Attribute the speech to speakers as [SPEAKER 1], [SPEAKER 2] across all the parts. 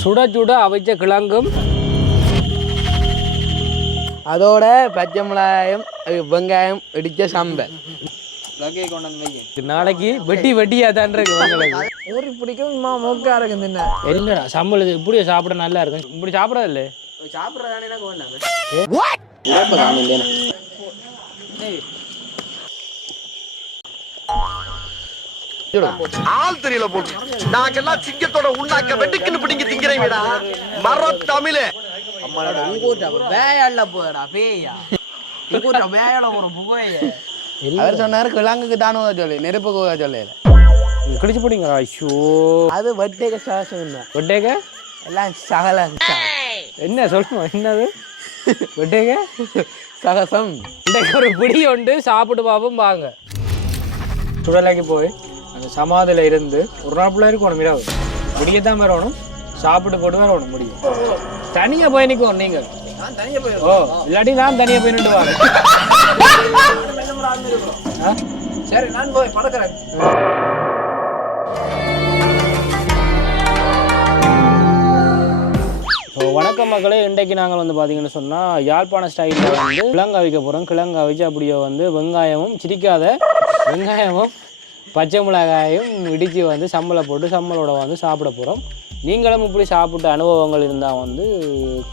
[SPEAKER 1] சுட சுட அவிச்ச கிழங்கும்.
[SPEAKER 2] அதோட பச்சை மிளகாயம் வெங்காயம்
[SPEAKER 3] வந்து வைங்க
[SPEAKER 1] நாளைக்கு வெட்டி வெட்டியா தான் இருக்கு
[SPEAKER 2] பிடிக்கும் மூக்கா இருக்கு தின்ன.
[SPEAKER 1] இது இப்படி சாப்பிட நல்லா இருக்கும். இப்படி சாப்பிடறது இல்லை?
[SPEAKER 2] சாப்பிட்றதானே
[SPEAKER 4] ஆள் தெரியல போட்டு நாங்கெல்லாம் சிங்கத்தோட உண்ணாக்க வெட்டுக்குன்னு பிடிங்க திங்கிறீங்கடா மர தமிழே.
[SPEAKER 2] அம்மாடா உங்கூட்டா வேயால போடா பேயா. உங்கூட்டா வேயால ஒரு புகைய. அவர் சொன்னாரு கிழங்குக்கு தானே சொல்லி நெருப்புக்கு ஊத சொல்லல
[SPEAKER 1] கிழிச்சு போட்டீங்களா? ஐயோ.
[SPEAKER 2] அது வட்டேக சாசம் தான்
[SPEAKER 1] வெட்டேக்க?
[SPEAKER 2] எல்லாம் சகல
[SPEAKER 1] என்ன சொல்லணும் என்னது? வெட்டேக்க?
[SPEAKER 2] சகசம்.
[SPEAKER 1] இன்றைக்கு ஒரு பிடி உண்டு சாப்பிட்டு பார்ப்போம் வாங்க. சுடலைக்கு போய். அந்த சமாதியில் இருந்து ஒரு நாள் ஃபுல்லாக இருக்கணும் இரவு முடிய தான் வரணும் சாப்பிட்டு போட்டு வரணும் முடியும். தனியாக போய் நிற்கும் நீங்கள் ஓ இல்லாட்டி நான் தனியாக போய் நின்று வாங்க ஆ?
[SPEAKER 2] சரி நான் போய் பறக்கிறேன்
[SPEAKER 1] ஸோ வணக்கம் மக்களே. இன்றைக்கு நாங்கள் வந்து பார்த்தீங்கன்னு சொன்னால் யாழ்ப்பாண ஸ்டைலில் வந்து கிழங்கு அவிக்க போகிறோம் கிழங்கு அவிச்சு அப்படியே வந்து வெங்காயமும் சிரிக்காத வெங்காயமும் பச்சை மிளகாயும் இடித்து வந்து சம்பளை போட்டு சம்பளோட வந்து சாப்பிட போகிறோம் நீங்களும் இப்படி சாப்பிட்ட அனுபவங்கள் இருந்தால் வந்து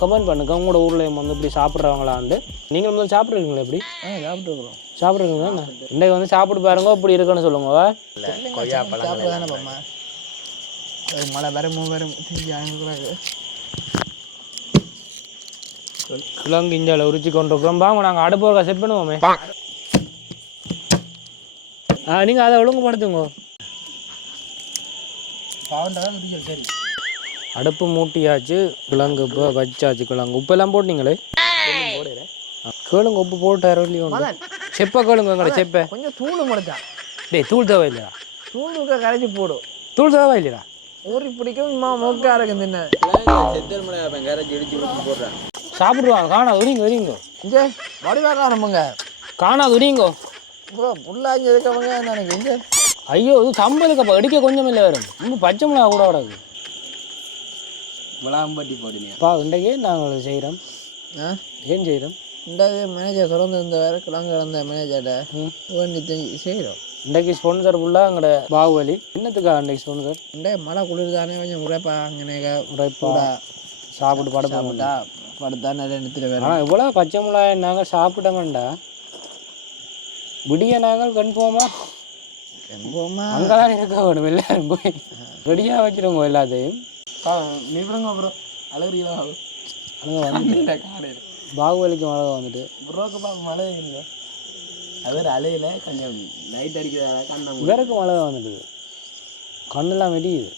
[SPEAKER 1] கமெண்ட் பண்ணுங்க. உங்களோட ஊரில் வந்து இப்படி சாப்பிட்றவங்களா வந்து நீங்கள் முதல்ல சாப்பிட்ருக்கீங்களா எப்படி
[SPEAKER 2] சாப்பிட்டுக்கிறோம்
[SPEAKER 1] சாப்பிட்ருக்கீங்களா? இன்றைக்கு வந்து சாப்பிட்டு பாருங்க. இப்படி இருக்குன்னு சொல்லுங்க.
[SPEAKER 2] கொய்யா பழம் தானே பாம்மா மழை வரும். வரும்
[SPEAKER 1] கிழங்கு இஞ்சால உரிச்சு கொண்டு இருக்கிறோம் வாங்க நாங்கள் அடுப்பு செட் பண்ணுவோமே. ஆ நீங்கள் அதை ஒழுங்குபடுத்துங்க.
[SPEAKER 2] பாவண்டா சரி
[SPEAKER 1] அடுப்பு மூட்டியாச்சு கிழங்கு இப்போ வச்சாச்சு கிழங்கு. உப்பெல்லாம் போட்டீங்களே? கேளுங்க உப்பு போட்டாரோ இல்லையோ செப்ப கேளுங்க எங்களை செப்ப.
[SPEAKER 2] கொஞ்சம் தூள் முளைச்சா
[SPEAKER 1] டேய் தூள் தேவை இல்லையா
[SPEAKER 2] தூளுக்க கரைச்சி போடும்
[SPEAKER 1] தூள் தேவை இல்லையா
[SPEAKER 2] ஊறி பிடிக்கும் மூக்கா இருக்கு தின்ன
[SPEAKER 3] கரைச்சி இடிச்சு போடுறேன்
[SPEAKER 1] சாப்பிடுவாங்க காணாது உரிங்க உரிங்க.
[SPEAKER 2] இங்க வடிவா காணுமுங்க.
[SPEAKER 1] காணாது உரிங்கோ.
[SPEAKER 2] ப்ரோ புல்லாஞ்சி இருக்கவங்க எனக்கு இங்க
[SPEAKER 1] ஐயோ இது அப்போ. அடிக்க கொஞ்சம் இல்லை வரும் ரொம்ப பச்சை மிளகா கூட வராது
[SPEAKER 3] விளாம்பட்டி போடுங்க
[SPEAKER 1] பா இன்றைக்கே நாங்கள் செய்கிறோம்.
[SPEAKER 2] ஆ?
[SPEAKER 1] ஏன் செய்கிறோம்?
[SPEAKER 2] இந்த மேனேஜர் தொடர்ந்து இந்த வேற கிழங்கு இருந்த மேனேஜர்கிட்ட வேண்டி செஞ்சு செய்கிறோம்.
[SPEAKER 1] இன்றைக்கு ஸ்பான்சர் ஃபுல்லாக எங்களோட பாகுபலி. என்னத்துக்கா இன்றைக்கு ஸ்பான்சர்
[SPEAKER 2] இந்த மழை குளிர் தானே கொஞ்சம் உரைப்பா அங்கே
[SPEAKER 1] உரைப்பா சாப்பிட்டு படுப்போம்.
[SPEAKER 2] சாப்பிட்டா படுத்தா நல்ல நிறுத்திட வேற
[SPEAKER 1] ஆனால் இவ்வளோ பச்சை மிளகாய் நாங்கள் சாப்பிட்டோம்டா விடிய நாங்கள் கன்ஃபார்மா
[SPEAKER 2] போமா?
[SPEAKER 1] அங்கே தான் இருக்க வேணும் எல்லாரும் போய். ரெடியாக வச்சிருங்க எல்லாத்தையும்.
[SPEAKER 2] நிபுணங்க ப்ரோ அழகுறீங்களா
[SPEAKER 1] அங்கே வந்து
[SPEAKER 2] காலையில்
[SPEAKER 1] பாகுபலிக்கு மழை வந்துட்டு.
[SPEAKER 2] ப்ரோக்கு பார்க்க மழை இல்லை. அது அலையில கொஞ்சம் லைட் அடிக்கிறதால கண்ணை
[SPEAKER 1] இவருக்கு மழை வந்துடுது கண்ணெல்லாம் வெடியுது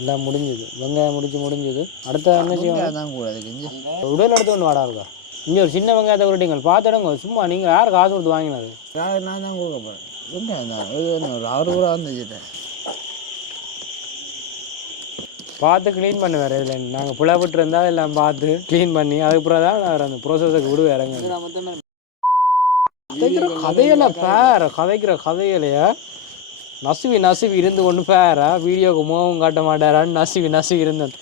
[SPEAKER 1] எல்லாம் முடிஞ்சுது. வெங்காயம் முடிச்சு முடிஞ்சுது. அடுத்த என்ன செய்யணும்?
[SPEAKER 2] தான் கூட அதுக்கு இஞ்சி
[SPEAKER 1] உடல் எடுத்து ஒன்று வாடா இருக்கா இங்கே ஒரு சின்ன வெங்காயத்தை உருட்டிங்க பார்த்துடுங்க. சும்மா நீங்கள் யார் காசு கொடுத்து வாங்கினது?
[SPEAKER 2] நான் நான் தான் கொடுக்க போகிறேன் என்ன ஒரு ஆறு கூட வந்துச்சுட்டேன்
[SPEAKER 1] பார்த்து க்ளீன் பண்ண வேறு இதில். நாங்கள் புலா விட்டு இருந்தால் எல்லாம் பார்த்து க்ளீன் பண்ணி அதுக்கப்புறம் தான் நான் அந்த ப்ரோசஸுக்கு விடு இறங்க. கதைக்கிற கதையெல்லாம் பேர? கதைக்கிற கதையிலையா? நசுவி நசுவி இருந்து கொண்டு பேரா? வீடியோக்கு முகம் காட்ட மாட்டாரான்னு நசுவி நசுவி இருந்தேன்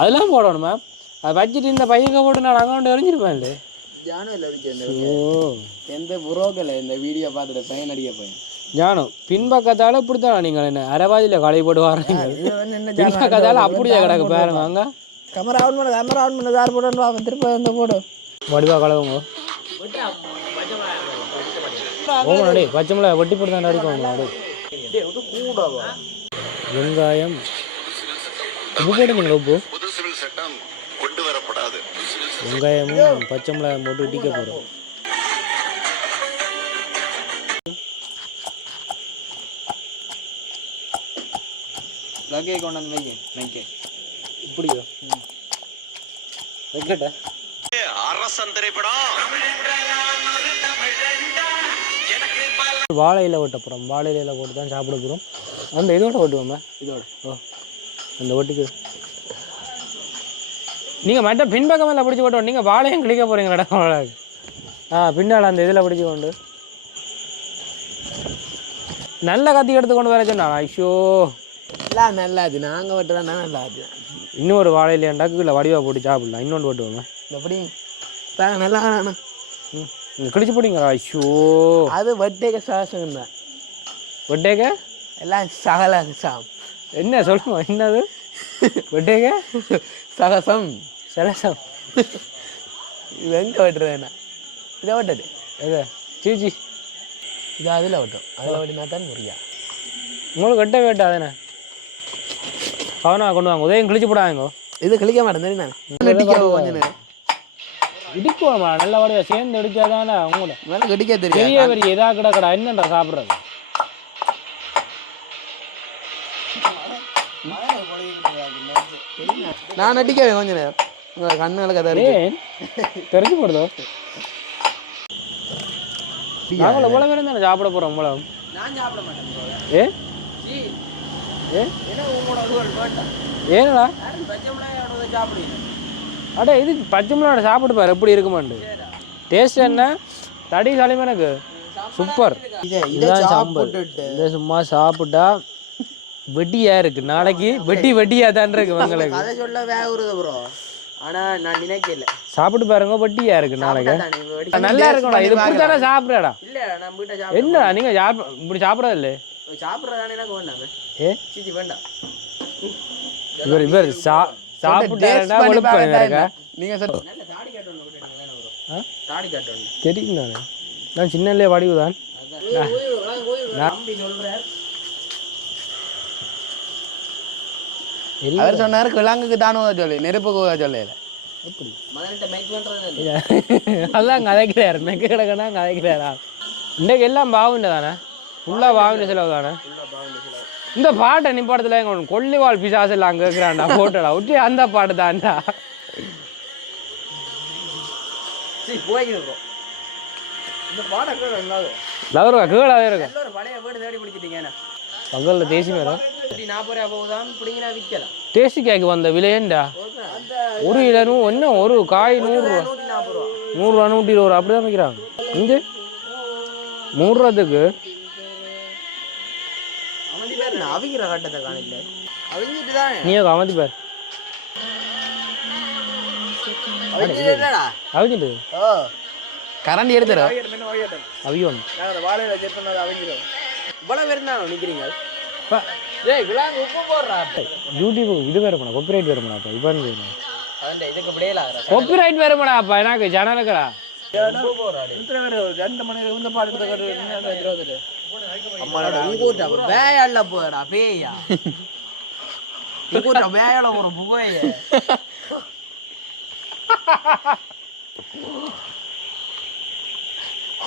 [SPEAKER 1] அதெல்லாம் போடணும்? மேம் அதை வச்சுட்டு இந்த பையங்க போட்டு நான் அங்கே இல்லை
[SPEAKER 2] ஜானுவில் அடிச்சேன்
[SPEAKER 1] ஓ
[SPEAKER 2] எந்த புரோக்கில் இந்த வீடியோ பார்த்துட்டு பையன் அடிக்க பையன்
[SPEAKER 1] ஞானம் பின்பக்கத்தால் இப்படித்தான் நீங்கள் என்ன அரைவாதியில் களை போட்டு வர்றீங்க பின்பக்கத்தால் அப்படியே கிடக்கு பாருங்க அங்கே
[SPEAKER 2] கேமரா ஆன் பண்ணு கேமரா ஆன் பண்ணு கார் போட்டு வா திருப்பி வந்து போடு
[SPEAKER 1] வடிவா கலவுங்க ஓமன் அடி பச்சை மிளகாய் வெட்டி போட்டு தான் அடிக்கணும் அடி வெங்காயம் உப்பு போட்டுங்களா உப்பு வெங்காயமும் பச்சை மிளகாயும் போட்டு இடிக்க போகிறோம்
[SPEAKER 3] லக்கே கொண்டு வந்து வைங்க வைக்க
[SPEAKER 1] இப்படியோ? வைக்கட்டா
[SPEAKER 4] அரசன் திரைப்படம்.
[SPEAKER 1] வாழை இலை வெட்ட போகிறோம் வாழை இலையில போட்டு தான் சாப்பிட போகிறோம் அந்த இதோட வெட்டுவோமே? இதோட. ஓ அந்த ஒட்டிக்கு நீங்கள் மட்டும் பின்பக்கம் எல்லாம் பிடிச்சி போட்டோம் நீங்கள் வாழையும் கிளிக்க போகிறீங்களா ஆ பின்னால் அந்த இதில் பிடிச்சி கொண்டு. நல்ல கத்தி எடுத்து கொண்டு வர சொன்னா ஐயோ.
[SPEAKER 2] எல்லாம் நல்லா இருக்கு நாங்க வெட்டுறதா நல்லா இருக்கு
[SPEAKER 1] இன்னொரு வாழையிலேண்டா கீழே வடிவா போட்டு சாப்பிடலாம். இன்னொன்று போட்டுவோங்க
[SPEAKER 2] எப்படி நல்லா
[SPEAKER 1] ம் இங்கே கிழிச்சு போட்டீங்களா ஐயோ.
[SPEAKER 2] அது வட்டேக்க சாசம் தான்
[SPEAKER 1] வெட்டேக்க?
[SPEAKER 2] எல்லாம் சகல சாம்
[SPEAKER 1] என்ன சொல்லுங்க என்னது? வெட்டேக்க
[SPEAKER 2] சகசம்
[SPEAKER 1] செலசம்.
[SPEAKER 2] இது எங்கே வெட்டுறதுண்ணா இதை வெட்டது
[SPEAKER 1] எது? சீச்சி
[SPEAKER 2] இது அதில் வெட்டும் அதில் வெட்டினா தான் முறியா
[SPEAKER 1] உங்களுக்கு வெட்ட வேட்டாதானே கவனம் கொண்டு வாங்க. உதயம் கிழிச்சு போடாங்க
[SPEAKER 2] இது கிளிக்க மாட்டேன். நான் வெட்டிக்க கொஞ்ச நேரம்
[SPEAKER 1] இடிக்குவாமா நல்ல வடிவா சேர்ந்து இடிச்சாதானே உங்களை.
[SPEAKER 2] மேலே கடிக்க
[SPEAKER 1] பெரிய
[SPEAKER 2] தெரியும்
[SPEAKER 1] பெரிய இதா கிடக்கடா. என்னன்ற சாப்பிட்றது?
[SPEAKER 2] நான் நடிக்கவே கொஞ்ச நேரம். இருக்கு
[SPEAKER 1] ஏன்? தெரிஞ்சு போடுதோ? நாங்கள போல பேரும் தானே சாப்பிட போறோம் போல.
[SPEAKER 3] நான் சாப்பிட மாட்டேன்.
[SPEAKER 1] ஏ. ஏனடா. அடே இது பச்சை மிளகாட சாப்பிட்டு பாரு எப்படி இருக்குமாண்டு டேஸ்ட் என்ன? தடி சளிமே எனக்கு. சூப்பர்.
[SPEAKER 2] இதை
[SPEAKER 1] இதுதான் சாம்பார். இதை சும்மா சாப்பிட்டா வெட்டியா இருக்கு நாளைக்கு வெட்டி வெட்டியா தான் இருக்கு உங்களுக்கு
[SPEAKER 3] கதை சொல்ல வேகுறது ப்ரோ ஆனா நான் நினைக்கல
[SPEAKER 1] சாப்பிட்டு பாருங்க வெட்டியா இருக்கு நாளைக்கு நல்லா இருக்கும்டா இது இப்படி தானே சாப்பிட்றடா
[SPEAKER 3] இல்ல நான் வீட்டை சாப்பிட
[SPEAKER 1] என்ன நீங்க சாப்பிட இப்படி சாப்பிட்றது இல்லை
[SPEAKER 3] சாப்பிட்றதானே எனக்கு வேண்டாமே
[SPEAKER 1] ஏ
[SPEAKER 3] சீச்சி வேண்டாம்
[SPEAKER 1] இவர் இவர் சா சாப்பிட்டாருன்னா ஒழுப்பு இருக்கா
[SPEAKER 2] நீங்க
[SPEAKER 3] நல்ல தாடி காட்டணும்? தாடி காட்டணும்
[SPEAKER 1] தெரியும் தானே நான் சின்னலே வடிவு தான்
[SPEAKER 3] நம்பி
[SPEAKER 2] அவர் சொன்னாரு கிழங்குக்கு தானுவ சொல்லி நெருப்புக்கு சொல்லல
[SPEAKER 3] இல்ல.
[SPEAKER 1] அதான் கதைக்கிறாரு மெக்க கிடக்கனா கதைக்கிறாரா? இன்றைக்கு எல்லாம் பாவுண்ட தானே? ஃபுல்லாக பாவுண்ட செலவு தானே? இந்த பாட்டை நீ படத்தில் எங்க கொல்லிவாள் பிசாசு எல்லாம் கேட்குறான்டா போட்டோடா விட்டு அந்த பாட்டு தான்டா. லவருக்கா கீழாவே இருக்கா.
[SPEAKER 3] எல்லாரும் பழைய வீடு தேடி பிடிச்சிட்டீங்க
[SPEAKER 1] பகலில் தேசி மேடம் டேஸ்டி கேக்கு வந்த விலையேண்டா ஒரு கிலோ நூ என்ன ஒரு காய் நூறுரூவா நூறுரூவா நூற்றி இருபது ரூபா அப்படி தான் விற்கிறாங்க இங்கே மூடுறதுக்கு
[SPEAKER 3] அவிக்கிற கட்டத்தை காணல அவிஞ்சிட்டு தானே
[SPEAKER 1] நீ பார்.
[SPEAKER 3] அவிஞ்சிட்டு.
[SPEAKER 2] கரண்டி எடுத்துரும்
[SPEAKER 1] அவியோன்
[SPEAKER 3] வாழையில செட் பண்ணது அவிஞ்சிடும் இவ்வளவு பேர் தான் நிக்கிறீங்க.
[SPEAKER 1] பா
[SPEAKER 3] ஏய் விழாங்க உப்பு போடுறா.
[SPEAKER 1] யூடியூப் இது வருமாடா காப்பிரைட் வருமாடாப்பா இப்போ இருந்து
[SPEAKER 3] அவன் இதுக்கு விடையில ஆகிறா
[SPEAKER 1] காப்பிரைட் வருமாடாப்பா எனக்கு ஜனலுக்கடா
[SPEAKER 3] வேயால போடா பேயா. வேயால ஒரு புகைய.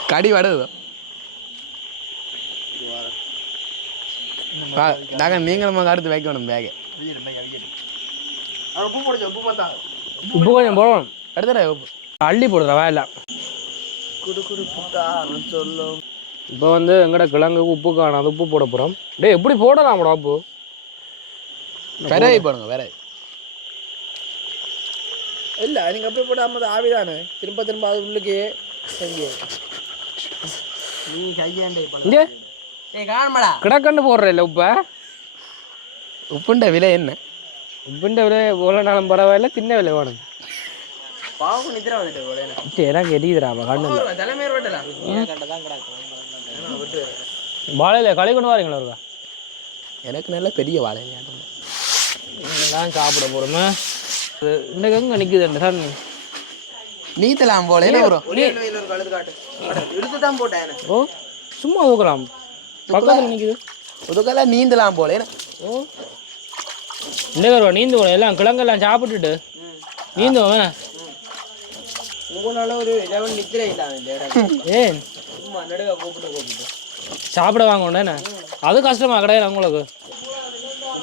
[SPEAKER 2] கடி வடுது. நாங்கள் நீங்கள் அடுத்து வைக்கணும் பேகு
[SPEAKER 3] உப்பு போடுச்சு உப்பு பார்த்தா
[SPEAKER 1] உப்பு கொஞ்சம் போடணும்
[SPEAKER 2] எடுத்துடா
[SPEAKER 1] அள்ளி போடுறா
[SPEAKER 3] குடு குடு சொல்லும்.
[SPEAKER 1] இப்போ வந்து எங்கட கிழங்கு உப்பு காணாது உப்பு போட போகிறோம் டேய் எப்படி போடலாம்டா உப்பு?
[SPEAKER 2] விரவி போடுங்க விரவி
[SPEAKER 3] இல்ல நீங்க அப்படியே போடாம ஆவிதானே. திரும்ப திரும்ப அது உள்ளுக்கு. நீ கையாண்டே
[SPEAKER 1] கிடக்கண்டு போடுற இல்லை உப்பை?
[SPEAKER 2] உப்புண்ட விலை என்ன?
[SPEAKER 1] உப்புண்ட விலை எவ்வளோ நாளும் பரவாயில்ல தின்ன விலை வேணும்
[SPEAKER 3] பாவம் நித்திர வந்துட்டு
[SPEAKER 1] சரி, எனக்கு. கண்ணு
[SPEAKER 3] தலைமையர்
[SPEAKER 1] வாழையில களி கொண்டு வரீங்களா இருக்கா
[SPEAKER 2] எனக்கு நல்ல பெரிய வாழை
[SPEAKER 1] தான் சாப்பிட போகிறோமே இந்த எங்கே நிற்குது தண்ணி
[SPEAKER 2] நீத்தலாம் போல என்ன
[SPEAKER 3] தான் போட்டேன்.
[SPEAKER 1] ஓ சும்மா தூக்கலாம். பக்கத்தில் நிற்குது
[SPEAKER 2] நீந்தலாம் போல.
[SPEAKER 1] இந்த வருவா நீந்து போகணும் எல்லாம் கிழங்கெல்லாம் சாப்பிட்டுட்டு. நீந்துவோம்.
[SPEAKER 3] உங்களால ஒரு லெவல் நித்திர
[SPEAKER 1] ஏன்?
[SPEAKER 3] சும்மா நடுக கூப்பிட்டு கூப்பிட்டு.
[SPEAKER 1] சாப்பிட வாங்க அது கஷ்டமா கிடையாது உங்களுக்கு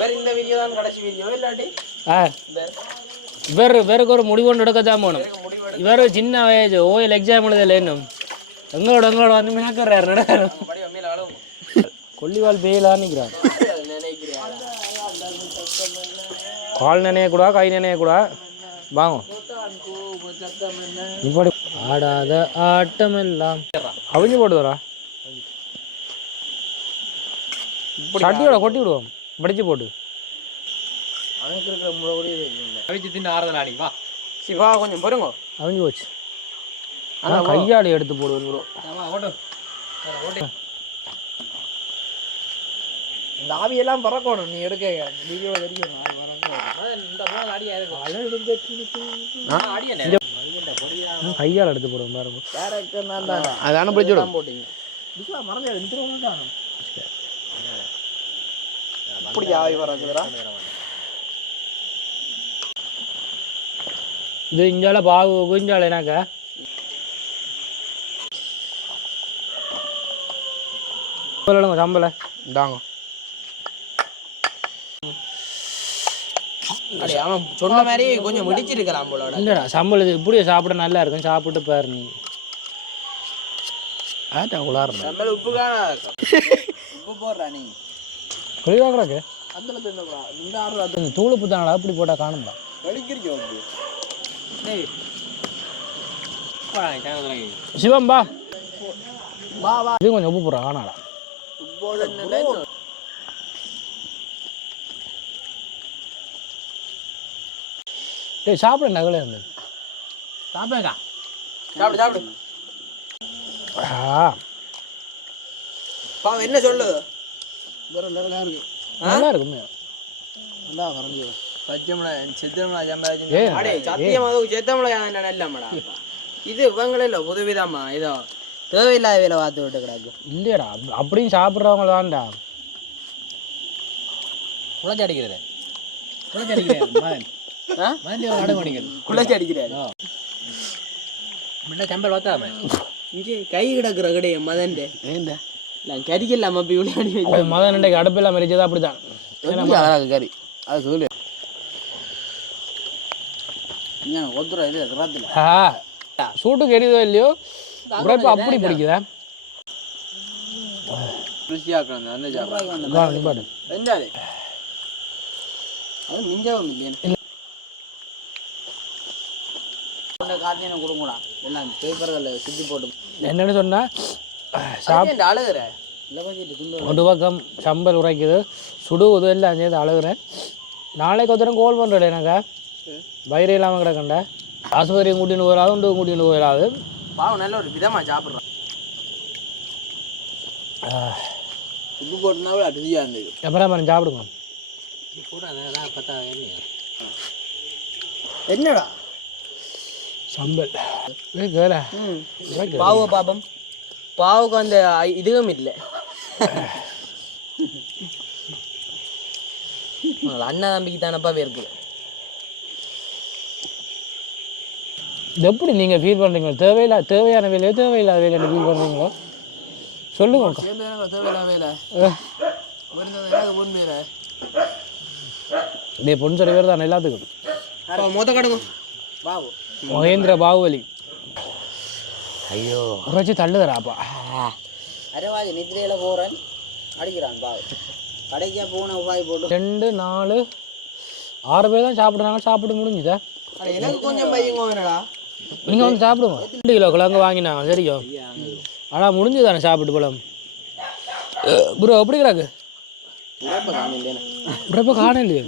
[SPEAKER 3] வேற இந்த வீடியோ தான் கடைசி வீடியோ இல்லாட்டி?
[SPEAKER 1] ஆ. இவர் இவருக்கு ஒரு முடிவு ஒன்று எடுக்க தான் போகணும். இவர் சின்ன வயசு ஓயில் எக்ஸாம் எழுதல இன்னும் எங்களோட எங்களோட வந்து மினக்கிறார்
[SPEAKER 3] அளவு
[SPEAKER 1] கொல்லிவால் பெயிலான்னு நிற்கிறார் கால் நினையக்கூடா கை நினையக்கூடா வாங்க. இப்படி ஆடாத ஆட்டமெல்லாம். அவிஞ்சு போடுதோரா சட்டியோட கொட்டி விடுவோம். படிச்சு போட்டு.
[SPEAKER 3] அவனுக்கு இருக்கிற முறை
[SPEAKER 5] அவிச்சு தின்னு ஆறுதல் அடி வா.
[SPEAKER 3] சிவா கொஞ்சம் பொறுங்க.
[SPEAKER 1] அவிஞ்சு போச்சு. ஆனால் கையாடி எடுத்து போடுவது ப்ரோ.
[SPEAKER 5] ஆமா ஓட்டு. ஓட்டு.
[SPEAKER 3] இந்த ஆவியெல்லாம் பறக்கணும் நீ எடுக்க. வீடியோ தெரியும்.
[SPEAKER 1] கையால் எடுத்து போடுவோம் பாருங்க.
[SPEAKER 6] அதான பிடிச்சி
[SPEAKER 3] தான். போட்டீங்க. இப்படி ஆவி பறக்குதுடா
[SPEAKER 1] இது இஞ்சால பாகு குஞ்சால எனக்கா சொல்லுங்க சம்பள
[SPEAKER 6] இந்தாங்க.
[SPEAKER 3] அவன் சொன்ன மாதிரி கொஞ்சம் முடிச்சிருக்கலாம் போலோட
[SPEAKER 1] இல்லைடா சம்பளம் இது இப்படியே சாப்பிட நல்லா இருக்கும். சாப்பிட்டு பாரு நீ.
[SPEAKER 6] ஆட்டா உளாடுறேன்
[SPEAKER 3] நம்மள உப்பு காணா உப்பு போடுறா நீ.
[SPEAKER 1] குளிவா கிடக்கு
[SPEAKER 3] இந்த ஆறு அது
[SPEAKER 1] தூள் புத்தாங்களா அப்படி போட்டால் காணும்டா. சிவம் பா.
[SPEAKER 3] வா வா.
[SPEAKER 1] இது கொஞ்சம் உப்பு போடுறா காணாடா. டேய் சாப்பிட நகல இருந்தது
[SPEAKER 5] சாப்பிடுங்க
[SPEAKER 3] சாப்பிடு சாப்பிடு. பாவம் என்ன சொல்லு? வேற லெவலா இருக்கு.
[SPEAKER 1] நல்லா இருக்குமே.
[SPEAKER 3] நல்லா வரஞ்சு
[SPEAKER 5] பச்சைமலை சித்திரமலை ஜம்பராஜன்
[SPEAKER 1] ஏய்
[SPEAKER 3] அடே சத்தியமாக செத்தமிழக நல்லம்மாடா இது இவங்களே இல்லை புதுவிதமா. ஏதோ தேவையில்லாத வேலை பார்த்து விட்டு கிடக்கு.
[SPEAKER 1] இல்லையடா அப்~ அப்படியும் சாப்பிட்றவங்க தான்டா.
[SPEAKER 5] அடிக்கிறது. குளச்சி அடிக்கிறது
[SPEAKER 3] குளச்சி அடிக்கிறாரு.
[SPEAKER 5] முன்ன சம்பல் பார்த்தாம.
[SPEAKER 3] இங்கே கை கிடக்குற கிடையாது மதன்ட்டு
[SPEAKER 6] ஏண்டா
[SPEAKER 3] நான் கறிக்கலாமா அப்படி விளையாடி வச்சு
[SPEAKER 1] அது மதன் இன்றைக்கு அடுப்பெல்லாம் மறிச்சது அப்படிதான்
[SPEAKER 6] அழகாக கறி? அது சொல்லு.
[SPEAKER 3] ஒத்துறா இது ராத்திரி.
[SPEAKER 1] ஆ. சூட்டுக்கு எரியுதோ இல்லையோ? உரைப்பு அப்படி பிடிக்குதா?
[SPEAKER 5] அந்த
[SPEAKER 3] என்னது அது மிஞ்சாவும் இல்லையா. காத்தியம் கொடுங்கடா. எல்லாம் பேப்பர்களில் சுற்றி போட்டு
[SPEAKER 1] என்னன்னு சொன்னா சாப்
[SPEAKER 3] இந்த அழுகுற?
[SPEAKER 1] ஒரு பக்கம் சம்பல் உரைக்குது. சுடுவது எல்லாம் சேர்ந்து அழுகுறேன். நாளைக்கு ஒருத்தரம் கோல் பண்ணுறேன் எனக்கு. வயிறு இல்லாமல் கிடக்கண்ட ஆஸ்பத்திரியும் கூட்டின்னு போயிடாது உண்டு கூட்டின்னு போயிடாது
[SPEAKER 3] பாவம் நல்ல ஒரு விதமா சாப்பிட்றான். உப்பு போட்டுனா ருசியாக இருந்தது
[SPEAKER 1] அப்புறம் மரம் சாப்பிடுங்க.
[SPEAKER 3] என்னடா?
[SPEAKER 1] சம்பல்.
[SPEAKER 3] பாவ பாபம். பாவுக்கு அந்த ஐ- இதுவும் இல்லை. அண்ணா தம்பிக்கு தானப்பா இருக்குது
[SPEAKER 1] இது எப்படி நீங்கள் ஃபீல் பண்ணுறீங்களோ தேவையில்லா தேவையான வேலையோ தேவையில்லாத வேலையை ஃபீல் பண்ணுறீங்களோ சொல்லுங்க
[SPEAKER 3] தேவையில்ல வேலை
[SPEAKER 1] இதே பொண்ணு சொல்லி பேர் தான் எல்லாத்துக்கும்.
[SPEAKER 3] மொத்த கடுங்க பாவு
[SPEAKER 1] மகேந்திர பாகுபலி
[SPEAKER 6] ஐயோ
[SPEAKER 1] உரைச்சி தள்ளுதராப்பா
[SPEAKER 3] அரவாஜி நித்திரையில போறேன் அடிக்கிறான் பாவு கடைக்கா போன உபாய் போட்டு
[SPEAKER 1] ரெண்டு நாலு ஆறு பேர் தான் சாப்பிட்றாங்க சாப்பிட்டு முடிஞ்சுதா
[SPEAKER 3] எனக்கு கொஞ்சம் பையங்க வேணடா
[SPEAKER 1] நீங்கள் வந்து சாப்பிடுங்க ரெண்டு கிலோ கிழங்கு வாங்கினாங்க சரியா ஆனால் முடிஞ்சுதானே சாப்பிட்டு போலாம் ப்ரோ எப்படி கிடக்கு உரைப்ப காணலையே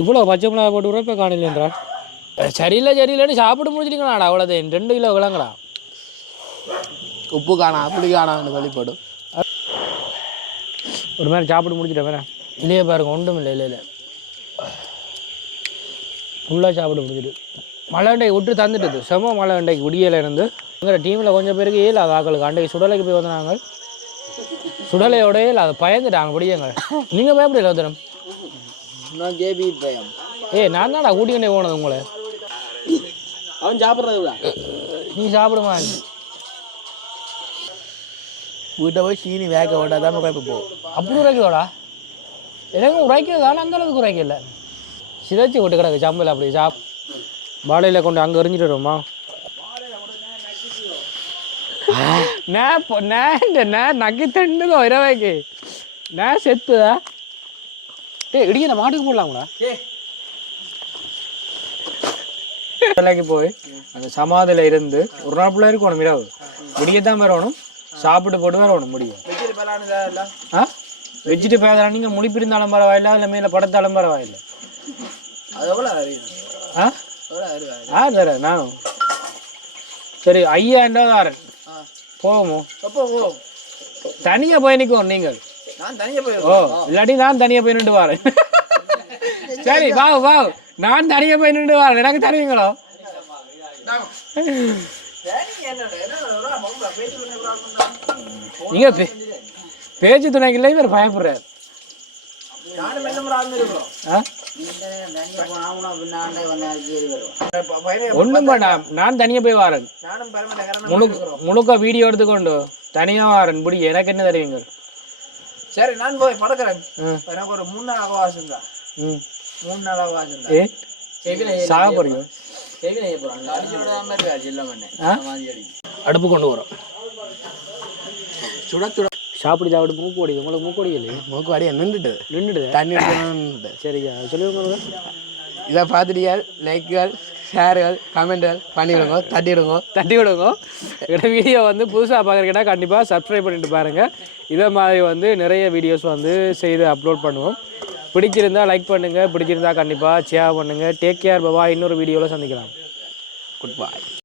[SPEAKER 1] இவ்வளோ பச்சை மிளகா போட்டு உரைப்ப காணலையன்றா சரியில்லை சரியில்லைன்னு சாப்பிட்டு முடிச்சிட்டீங்களாடா அவ்வளோதான் ரெண்டு கிலோ கிழங்குடா
[SPEAKER 6] உப்பு காணா புளி காணான்னு வெளிப்படும்
[SPEAKER 1] ஒரு மாதிரி சாப்பிட்டு முடிச்சிட்டேன் வேற இல்லையே பாருங்க ஒன்றும் இல்லை இல்லை இல்லை ஃபுல்லாக சாப்பிட்டு முடிச்சிட்டு மழை அண்டைக்கு விட்டு தந்துட்டுது செம மழை அண்டைக்கு விடியல இருந்து எங்கள் டீமில் கொஞ்சம் பேருக்கு ஏல ஆக்களுக்கு அண்டைக்கு சுடலைக்கு போய் வந்தாங்க சுடலையோட இல்லை அதை பயந்துட்டாங்க பிடிங்க நீங்கள் பயப்படல ஒருத்தரம்
[SPEAKER 3] நான் ஜேபி பயம்
[SPEAKER 1] ஏய் நான் தான்டா கூட்டிகிட்டே போனது உங்களை
[SPEAKER 3] அவன் சாப்பிட்றது விட.
[SPEAKER 1] நீ சாப்பிடுமா?
[SPEAKER 6] வீட்டை போய் சீனி வேக விட்டாதான் குறைப்பு போகும்
[SPEAKER 1] அப்படி உரைக்குதோடா எனக்கு உரைக்கிறது ஆனால் அந்த அளவுக்கு உரைக்கல சிதைச்சி கொண்டு கிடக்கு சம்பல் அப்படி சாப் வாழையில கொண்டு அங்கே எறிஞ்சிட்டு வருமா நான் பொ- நான் இந்த நான் நக்கி தண்டுதோ இரவைக்கு. நான் செத்துதா. டேய் இடிய மாட்டுக்கு போடலாங்களா வேலைக்கு போய் அந்த சமாதியில் இருந்து ஒரு நாள் பிள்ளை இருக்கணும் இரவு விடியத்தான் வரணும். சாப்பிட்டு போட்டு வரணும் முடியும். ஆ? வச்சுட்டு போயாதான் நீங்கள் முழிப்பிருந்தாலும் பரவாயில்ல இல்லை மேலே படத்தாலும் பரவாயில்ல. ஆ? ஆ தர நானும். சரி ஐயாயிரம் ரூபா தாரேன் போவோமோ? தனியாக போய் நிற்கும் நீங்கள்.
[SPEAKER 2] நான் தனியாக போய்
[SPEAKER 1] ஓ இல்லாட்டி நான் தனியாக போய் நின்று வரேன். சரி வா வா. நான் தனியாக போய் நின்று வரேன். எனக்கு தருவீங்களோ? நீங்க பேச்சு துணைக்கு இல்லை இவர் பயப்படுறாரு. வேண்டாம் நான் தனியாக போய் வரேன். முழுக்க வீடியோ எடுத்துக்கொண்டு தனியாக வரேன். பிடி எனக்கு என்ன தருவீங்க?
[SPEAKER 2] சரி நான் போய் படுக்கிறேன்.
[SPEAKER 1] ம்.
[SPEAKER 2] எனக்கு ஒரு மூணு அவகாசம் தான். மூணு
[SPEAKER 1] சாக போறீங்க? அடுப்பு கொண்டு வரோம்.
[SPEAKER 2] சுட சுட.
[SPEAKER 1] சாப்பிடி சாப்பிட்டு மூக்கு ஓடிது உங்களுக்கு மூக்கு ஓடிக்கல
[SPEAKER 6] மூக்கு அடியா நின்றுட்டு.
[SPEAKER 1] நின்றுடுது?
[SPEAKER 6] தண்ணி அடிக்கணும் நின்றுட்டு.
[SPEAKER 1] சரியா சொல்லுங்க
[SPEAKER 6] இதை பார்த்துட்டீங்க லைக்குகள் ஷேர்கள் கமெண்ட்கள் பண்ணிவிடுங்க தட்டிவிடுங்க.
[SPEAKER 1] தட்டி விடுங்க. எங்களோட வீடியோ வந்து புதுசாக பார்க்குறீங்கன்னா கண்டிப்பாக சப்ஸ்கிரைப் பண்ணிட்டு பாருங்கள் இதே மாதிரி வந்து நிறைய வீடியோஸ் வந்து செய்து அப்லோட் பண்ணுவோம். பிடிச்சிருந்தா லைக் பண்ணுங்கள் பிடிச்சிருந்தா கண்டிப்பாக ஷேர் பண்ணுங்கள் டேக் கேர் பவா இன்னொரு வீடியோவில் சந்திக்கலாம்.
[SPEAKER 6] குட் பாய்